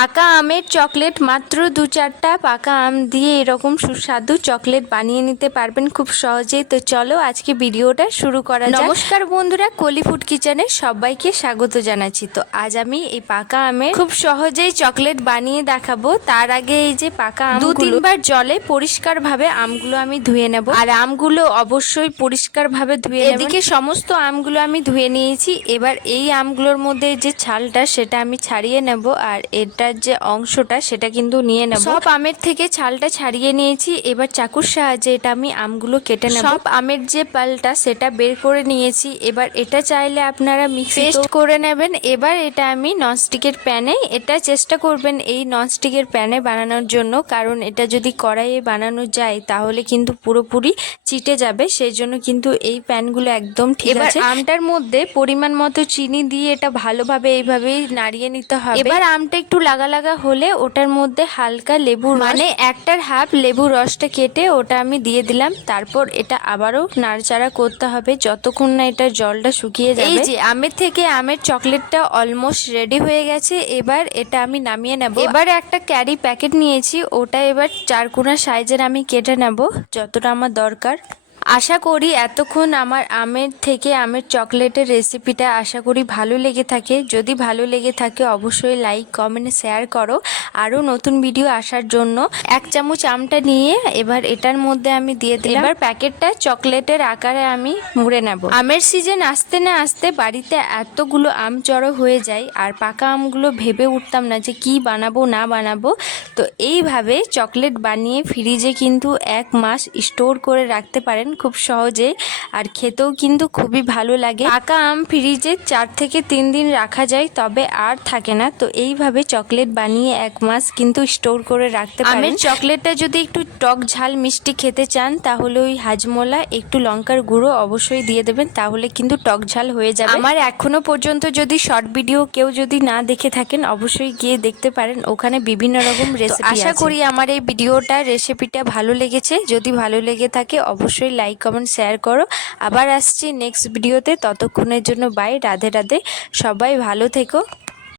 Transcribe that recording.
পাকা আমের চকলেট মাত্র 2-4টা পাকা আম দিয়ে এরকম সুস্বাদু চকলেট বানিয়ে নিতে পারবেন খুব সহজেই। তো চলো আজকে ভিডিওটা শুরু করা যাক। নমস্কার বন্ধুরা, কলি ফুড কিচেনে সবাইকে স্বাগত জানাচ্ছি। তো আজ আমি এই পাকা আমের খুব সহজেই চকলেট বানিয়ে দেখাবো। তার আগে এই যে পাকা আম 2-3 বার জলে পরিষ্কারভাবে আমগুলো আমি ধুয়ে নেব, আর আমগুলো অবশ্যই পরিষ্কারভাবে ধুয়ে নেব। এদিকে সমস্ত আমগুলো আমি ধুয়ে নিয়েছি। এবার এই আমগুলোর মধ্যে যে ছালটা সেটা আমি ছাড়িয়ে নেব, আর এটার যে অংশটা সেটা কিন্তু নিয়ে নেব। সব আমের থেকে ছালটা ছাড়িয়ে নিয়েছি। এবার চাকুর সাহায্যে এটা আমি আমগুলো কেটে নেব। সব আমের যে পালটা সেটা বের করে নিয়েছি। এবার এটা চাইলে আপনারা পেস্ট করে নেবেন। এবার এটা আমি ননস্টিকের প্যানে, এটা চেষ্টা করবেন এই ননস্টিকের প্যানে বানানোর জন্য, কারণ এটা যদি কড়াইয়ে বানানো যায় তাহলে কিন্তু পুরোপুরি চিটে যাবে। সেই জন্য কিন্তু এই প্যানগুলো একদম ঠিক আছে। এবার আমটার মধ্যে পরিমাণ মতো চিনি দিয়ে এটা ভালোভাবে এইভাবেই নাড়িয়ে নিতে হবে। এবার আমটা একটু লাগা লাগা হলে ওটার মধ্যে হালকা লেবুর মানে 1/2 লেবুর রসটা কেটে ওটা আমি দিয়ে দিলাম। তারপর এটা আবারও নাড়াচাড়া করতে হবে যতক্ষণ না এটা জলটা শুকিয়ে যাবে। এই যে আমের থেকে আমের চকলেটটা অলমোস্ট রেডি হয়ে গেছে। এবার এটা আমি নামিয়ে নেব। এবার একটা ক্যারি প্যাকেট নিয়েছি, ওটা এবার 4 কোনা সাইজের আমি কেটে নেব যতটা আমার দরকার। আশা করি এতক্ষণ আমার আমের থেকে আমের চকলেটের রেসিপিটা আশা করি ভালো লেগে থাকে। যদি ভালো লেগে থাকে অবশ্যই লাইক কমেন্ট শেয়ার করো। আরও নতুন ভিডিও আসার জন্য 1 চামচ আমটা নিয়ে এবার এটার মধ্যে আমি দিয়ে দিলাম। এবার প্যাকেটটা চকলেটের আকারে আমি মুড়ে নেব। আমের সিজন আসতে না আসতে বাড়িতে এতগুলো আম জড়ো হয়ে যায়, আর পাকা আমগুলো ভেবে উঠতাম না যে কি বানাবো না বানাবো। তো এইভাবে চকলেট বানিয়ে ফ্রিজে কিন্তু 1 মাস স্টোর করে রাখতে পারেন খুব সহজে, আর খেতেও কিন্তু খুবই ভালো লাগে। পাকা আম ফ্রিজে 4 থেকে 3 দিন রাখা যায়, তবে আর থাকে না। তো এইভাবে চকলেট বানিয়ে 1 মাস কিন্তু স্টোর করে রাখতে পারেন। আমের চকলেটটা যদি একটু টক ঝাল মিষ্টি খেতে চান তাহলে ওই হাজমোলা একটু লঙ্কার গুঁড়ো অবশ্যই দিয়ে দেবেন, তাহলে কিন্তু টক ঝাল হয়ে যাবে। আমার এখনো পর্যন্ত যদি শর্ট ভিডিও কেউ যদি না দেখে থাকেন অবশ্যই গিয়ে দেখতে পারেন, ওখানে বিভিন্ন রকম রেসিপি আছে। আশা করি আমার এই ভিডিওটা রেসিপিটা ভালো লেগেছে। যদি ভালো লেগে থাকে অবশ্যই লাইক কমেন্ট শেয়ার করো। আবার আসছি নেক্সট ভিডিওতে, ততক্ষণের জন্য বাই, রাধে রাধে, সবাই ভালো থেকো।